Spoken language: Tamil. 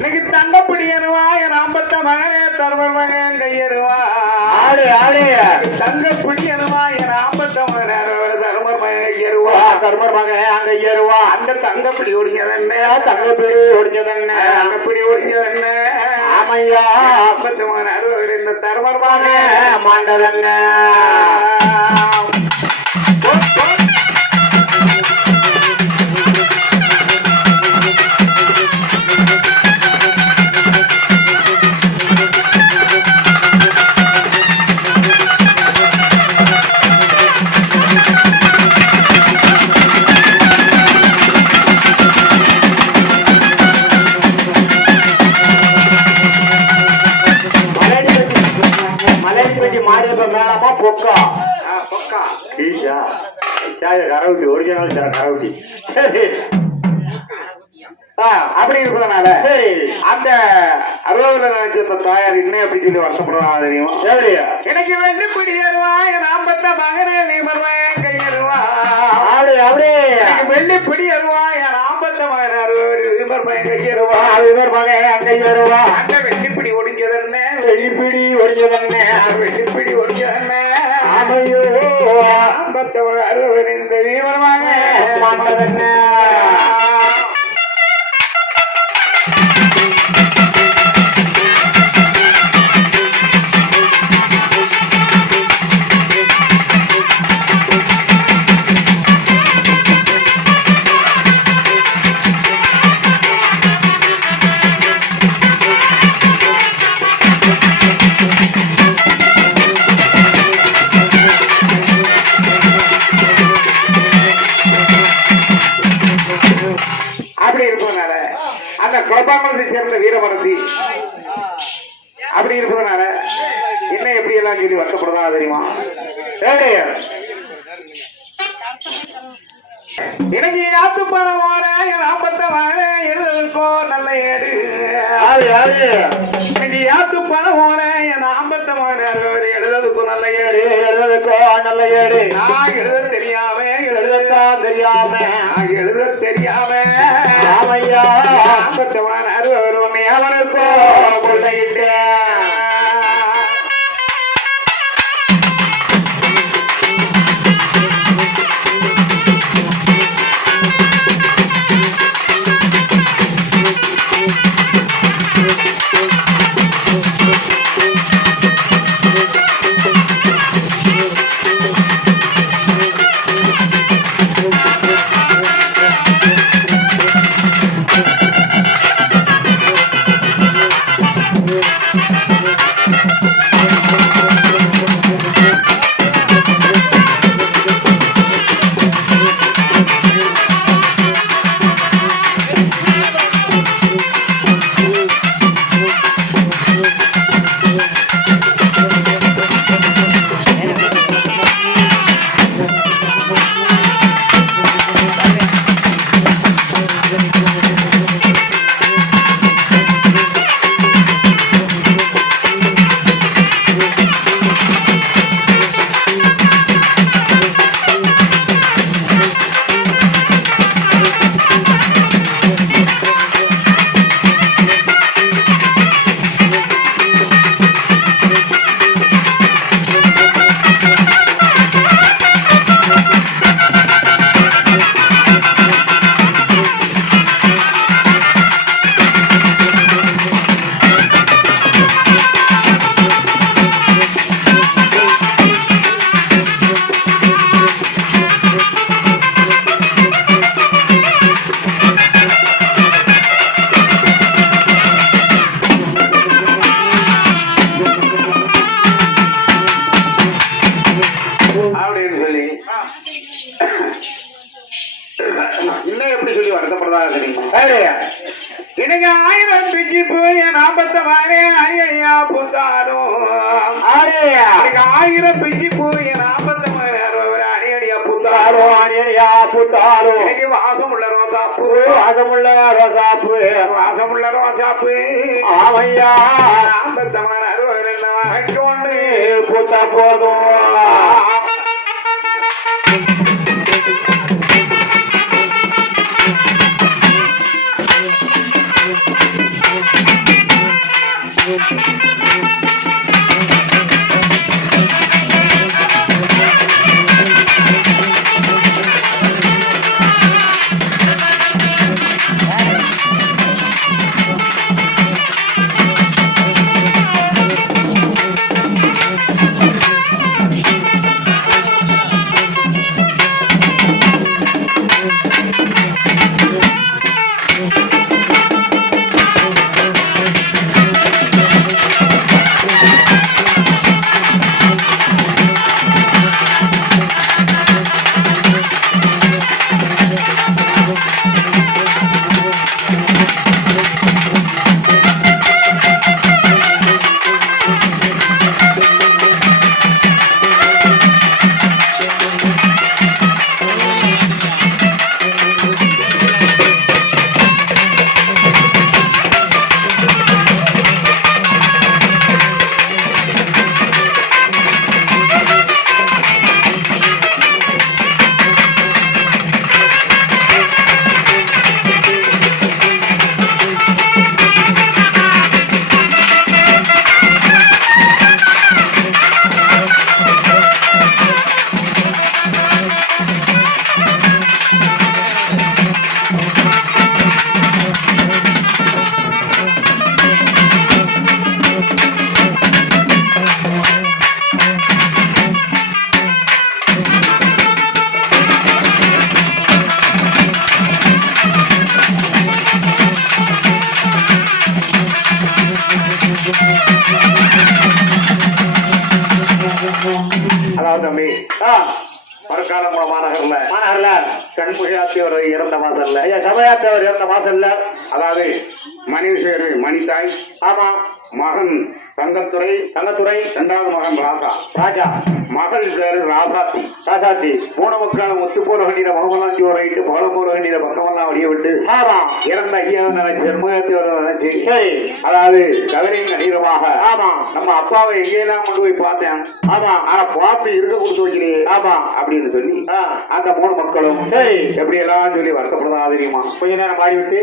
இன்னைக்கு தங்கப்பிடியனுவா என் ஆம்பத்த மகனே தர்மர் மகன் கையருவா ஆடு ஆடு தங்கப்பிடியனுவா என் ஆம்பத்த மகன் தர்மர் மகன் கையருவா தர்மர் மகன் அங்க ஏறுவா அந்த தங்கப்பிடி ஒடிஞ்சதென்ன தங்கப்பிடி ஒடிஞ்சதென்ன தங்கப்பிடி ஒடிஞ்சதென்ன ஆமையா ஆம்பத்த மகன் அறுவர் இந்த தர்மர் மகன் மாண்டதென்ன பொக்கா பொக்கா ஈஷா கரவுட்டி ஒரிஜினல் கரவுட்டி அப்படி இருக்கிறதுனால அந்த அறுபதுல நினைச்ச தாயார் இன்னும் எப்படி சொல்லி வருத்தப்படுவாங்க தெரியுமா எனக்கு வெள்ளி பிடியருவா என் ஆம்பத்த மகனே நீ மருவன் கையருவா வெள்ளி பிடியருவா என் ஆம்பத்த மகன் விமர்மன் கையருவா விமர் மகன் கையருவா அங்க வெள்ளிப்பிடி ஒடிஞ்சதென்ன வெள்ளிப்பிடி ஒடிஞ்சதென்ன வெள்ளிப்பிடி ஒடிஞ்சதென்ன ஆமையோ ஆம்பத்த மகன் இந்த விமர் மகன் மாண்டதென்ன அந்த குழப்பாமலத்தை சேர்ந்த வீரமரசி அப்படி இருப்பதனால என்ன எப்படி எல்லாம் சொல்லி வருத்தப்படுறதா தெரியுமா எனக்கு ஆத்து பணம் வார என் ஆபத்த வார எழுதுக்கோ நல்ல ஏடு இன்னைக்கு ஆத்து பணம் வார என் ஆபத்த வார எழுதுக்கோ நல்ல ஏடு எழுதுக்கோ நல்ல ஏடு நான் எழுத தெரியாம எழுதத்தான் தெரியாம எழுத தெரியாம ராமையா ஆபத்தவான அறுவரும் அவனுக்கோ கொள்ளையிட்டேன் இன்னும் எப்படி சொல்லி வருத்தப்படுறதா தெரியுமா எனக்கு 1000 பிச்சு போய் நாற்பத்த மாறே ஐயா புத்தாரும் 1000 பிச்சு போய் நாற்பத்த மாறே அணியடியா புத்தாரும் அணியடியா புத்தாரும் எனக்கு வாசமுள்ள ரோசாப்பு வாசமுள்ள ரோசாப்பு வாசமுள்ள ரோசாப்பு ஆமையா நாற்பத்த மாறே 62 ஒன்று புத்த போதும் அதாவது தம்பி மறுக்காலம் மாநகர்ல கண்முகையாத்தியவர் இறந்த மாசல்ல சபையாத்தியவர் இறந்த மாசல்ல அதாவது மனைவி பேரு மணித்தாய் ஆமா மகன் தங்கத்துறை இரண்டாவது மகன் ராஜா மகள் பேரு ராசாத்தி போன மக்கள் ஒத்து போற வேண்டிய முகமெல்லாம் சோறையிட்டு பகல போற வேண்டிய பக்கமெல்லாம் வழிய விட்டு இறந்த ஐயா நினைச்சு ஜென்மகத்தியோட நினைச்சு சரி அதாவது கதிரையும் கடிதமாக ஆமா நம்ம அப்பாவை எங்கேயெல்லாம் கொண்டு போய் பார்த்தேன் ஆமா ஆனா பார்த்து இருக்க கொடுத்து வைக்கலையே ஆமா அப்படின்னு சொல்லி அந்த மூணு மக்களும் எப்படி எல்லாம் சொல்லி வருத்தப்படுறதா தெரியுமா கொஞ்ச நேரம் மாறிவிட்டு